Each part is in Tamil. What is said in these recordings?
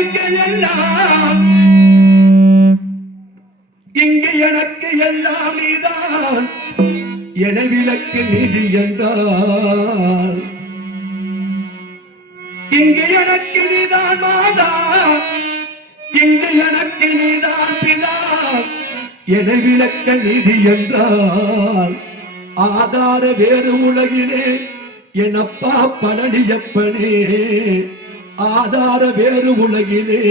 எல்லாம் இங்கு எனக்கு எல்லாம் நீதான் என விளக்கு நிதி என்றால் இங்கு எனக்கு நீதான் மாதா இங்கு எனக்கு நீதான் பிதா என விளக்க நிதி என்றால் ஆதார வேறு உலகிலே எனப்பா பழனியப்பனே ஆதார வேறு உலகிலே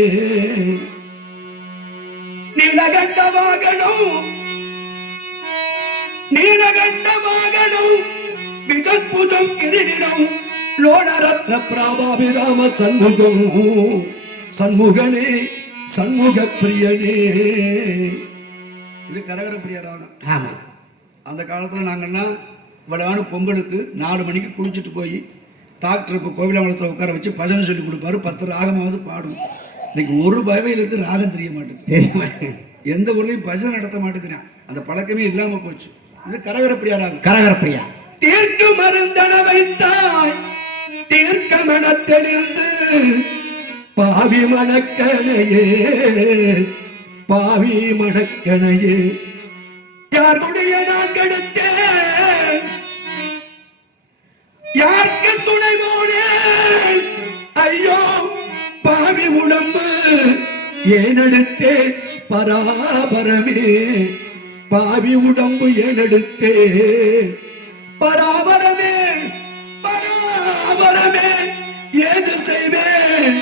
நீலகண்ட வாகனம் விகற்புதம் கிரீடம் லோடரத்ன பிராபாபிராம சண்முகம் சண்முகனே சண்முக பிரியனே. இது கரகர பிரியராகும். ஆமா, அந்த காலத்தில் நாங்கள்லாம் இவ்வளவு பொங்கலுக்கு 4 மணிக்கு குளிச்சுட்டு போய் டாக்டருக்கு கோவிலாமலத்தில் உட்கார வச்சு பஜனை சொல்லி கொடுப்பாரு. 10 ராகமாவது பாடுவோம். இன்னைக்கு ஒரு பையிலிருந்து ராகம் தெரிய மாட்டேங்குது. எந்த ஊர்லையும் பஜனை நடத்த மாட்டேங்கிறான். அந்த பழக்கமே இல்லாம போச்சு. இது கரகர பிரியாராகும். கரகர பிரியா. தீர்க்க மருந்தன வைத்தாய் தீர்க்க மனத்தெளிந்து பாவி மணக்கணையே பாவி மணக்கணையே யாருடைய நான் கெடுத்தேன் யாருக்கு துணை போனேன் ஐயோ பாவி உடம்பு ஏனெடுத்தேன் பராபரமே பாவி உடம்பு ஏனெடுத்தேன் பராபரமே பராபரமே ஏது செய்வேன்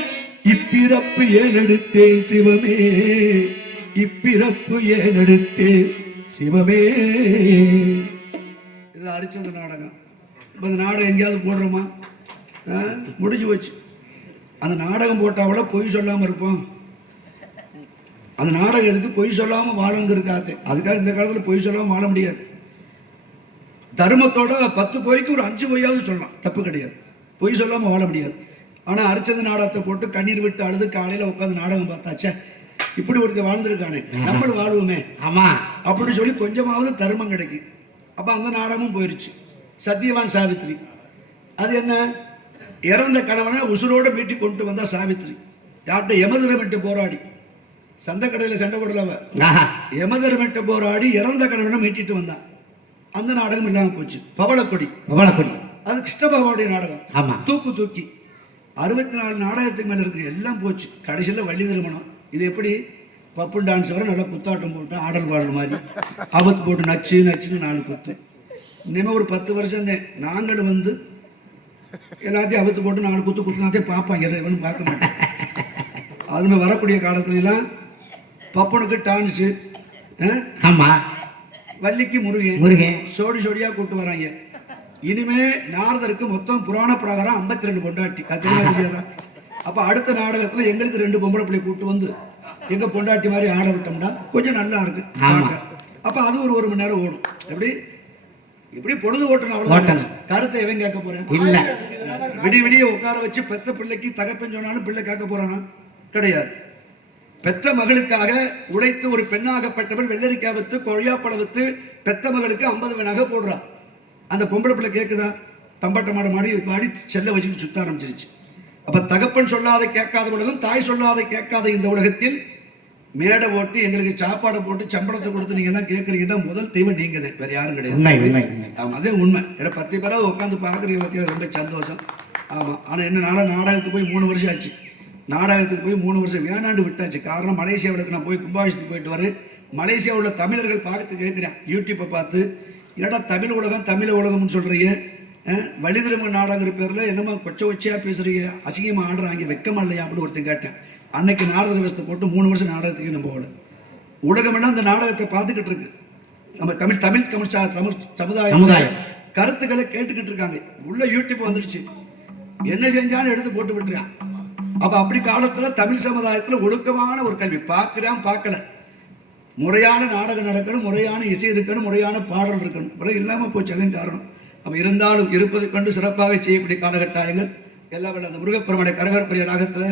இப்பிறப்பு ஏனெடுத்தேன் சிவமே இப்பிறப்பு ஏனெடுத்தேன் சிவமே. இது அரிச்சந்த நாடகம். இப்போ அந்த நாடகம் எங்கேயாவது போடுறோமா? முடிஞ்சு போச்சு. அந்த நாடகம் போட்டாவில பொய் சொல்லாமல் இருப்போம். அந்த நாடகம் எதுக்கு? பொய் சொல்லாமல் வாழங்கிறக்காது. அதுக்காக இந்த காலத்தில் பொய் சொல்லாமல் வாழ முடியாது. தர்மத்தோட 10 பொய்க்கு ஒரு 5 பொய்யாவது சொல்லலாம், தப்பு கிடையாது. பொய் சொல்லாமல் வாழ முடியாது. ஆனால் அரிச்சந்த நாடகத்தை போட்டு கண்ணீர் விட்டு அழுது காலையில் உட்காந்து நாடகம் பார்த்தாச்சே இப்படி ஒருத்தர் வாழ்ந்துருக்கானே நம்மளும் வாழ்வோமே ஆமா அப்படின்னு சொல்லி கொஞ்சமாவது தர்மம் கிடைக்கும். அப்போ அந்த நாடகமும் போயிடுச்சு. சத்தியவான் சாவித்திரி அது என்ன? இறந்த கணவனை உசுரோடு மீட்டி கொண்டு வந்தா சாவித்திரி. யார்கிட்ட? யமதர்மன்ட்ட போராடி. சந்தை கடையில் சண்டை போடலவ யமதர்மன்ட்ட போராடி இறந்த கணவனை மீட்டிட்டு வந்தான். அந்த நாடகம் இல்லாம போச்சு. பவளக்கொடி. பவளக்கொடி அது கிருஷ்ண பகவானுடைய நாடகம். ஆமா, தூக்கு தூக்கி 64 நாடகத்துக்கு மேல இருக்கு. எல்லாம் போச்சு. கடைசியில் வள்ளி திருமணம். இது எப்படி? பப்பு டான்ஸ் வர நல்லா குத்தாட்டம் போட்டு ஆடல் பாடல் மாதிரி அவத்து போட்டு நச்சு நச்சுன்னு 4 குத்து. இனிமேல் ஒரு 10 வருஷம் தான் நாங்களும் வந்து எல்லாத்தையும் அவத்து போட்டு 4 குத்து குத்துனாத்தையும் பார்ப்பாங்க. எதுவும் பார்க்க மாட்டேன். அதுமே வரக்கூடிய காலத்துலாம் பப்பனுக்கு டான்ஸு, ஆமா, வள்ளிக்கு முருகன் சோடி சோடியா கூப்பிட்டு வராங்க. இனிமே நாரதருக்கு மொத்தம் புராண பிரகாரம் 52 பொண்டாட்டி. தெரியாதா? அப்ப அடுத்த நாடகத்துல எங்களுக்கு 2 பொம்பளை பிள்ளை கூப்பிட்டு வந்து எங்க பொண்டாட்டி மாதிரி ஆட விட்டோம்னா கொஞ்சம் நல்லா இருக்கு. அப்ப அது ஒரு 1 மணி நேரம் ஓடும். எப்படி இப்படி பொழுது ஓட்டணும். அவ்வளவு கருத்தை எவன் கேட்க போறேன்? இல்ல. விடிய விடிய உட்கார வச்சு பெத்த பிள்ளைக்கு தகப்பன் சொன்னாலும் பிள்ளை கேட்க போறானா? கிடையாது. பெத்த மகளுக்காக உழைத்து ஒரு பெண்ணாகப்பட்டவள் வெள்ளரிக்காய் வித்து கொழியாப்பழ வித்து பெத்த மகளுக்கு 50 வேணாக போடுறான். அந்த பொம்பளை பிள்ளை கேட்குதா? தம்பட்ட மாட மாடி மாடி செல்ல வச்சுட்டு சுத்த ஆரம்பிச்சிருச்சு. அப்ப தகப்பன் சொல்லாத கேட்காத உலகம், தாய் சொல்லாத கேட்காத இந்த உலகத்தில் மேடை ஓட்டி எங்களுக்கு சாப்பாடை போட்டு சம்பளத்தை கொடுத்து நீங்க எல்லாம் கேட்கறீங்கன்னா முதல் தெய்வம் நீங்க தான், வேற யாரும் கிடையாது. ஆமா, அதே உண்மை. 10 பேராவது உட்காந்து பாக்குறீங்க பத்தியா, ரொம்ப சந்தோஷம். ஆமா, ஆனா என்ன நாடகத்துக்கு போய் 3 வருஷம் ஆச்சு. நாடகத்துக்கு போய் 3 வருஷம் வேணாண்டு விட்டாச்சு. காரணம் மலேசியாவுக்கு நான் போய் கும்பாபிஷேகத்துக்கு போயிட்டு வரேன். மலேசியாவில் உள்ள தமிழர்கள் பார்த்து கேட்குறேன், யூடியூப்பை பார்த்து, என்னடா தமிழ் உலகம் தமிழ் உலகம்னு சொல்கிறீங்க, வழிதிரும நாடகங்கிற பேரில் என்னமோ கொச்சையாக பேசுகிறீங்க, அசிங்கமாக ஆடுறாங்க, வெக்கமா இல்லையா அப்படின்னு ஒருத்தன் கேட்டேன். அன்னைக்கு நாடக விவசத்தை போட்டு 3 வருஷம் நாடகத்துக்கு நம்ம ஓட உலகமெல்லாம் அந்த நாடகத்தை பார்த்துக்கிட்டு இருக்கு. நம்ம தமிழ் சமுதாயம் கருத்துக்களை கேட்டுக்கிட்டு இருக்காங்க. உள்ள யூடியூப் வந்துடுச்சு, என்ன செஞ்சாலும் எடுத்து போட்டு விட்டுறான். அப்ப அப்படி காலத்துல தமிழ் சமுதாயத்துல ஒழுக்கமான ஒரு கல்வி பார்க்கல, முறையான நாடகம் நடக்கணும், முறையான இசை இருக்கணும், முறையான பாடல் இருக்கணும். அப்புறம் இல்லாம போச்சு. அதன் காரணம் நம்ம இருந்தாலும் இருப்பதை கண்டு சிறப்பாக செய்யக்கூடிய காலகட்டாயங்கள் எல்லாம். அந்த முருகப்பெருமானுடைய கரகரப்பரிய ராகத்துல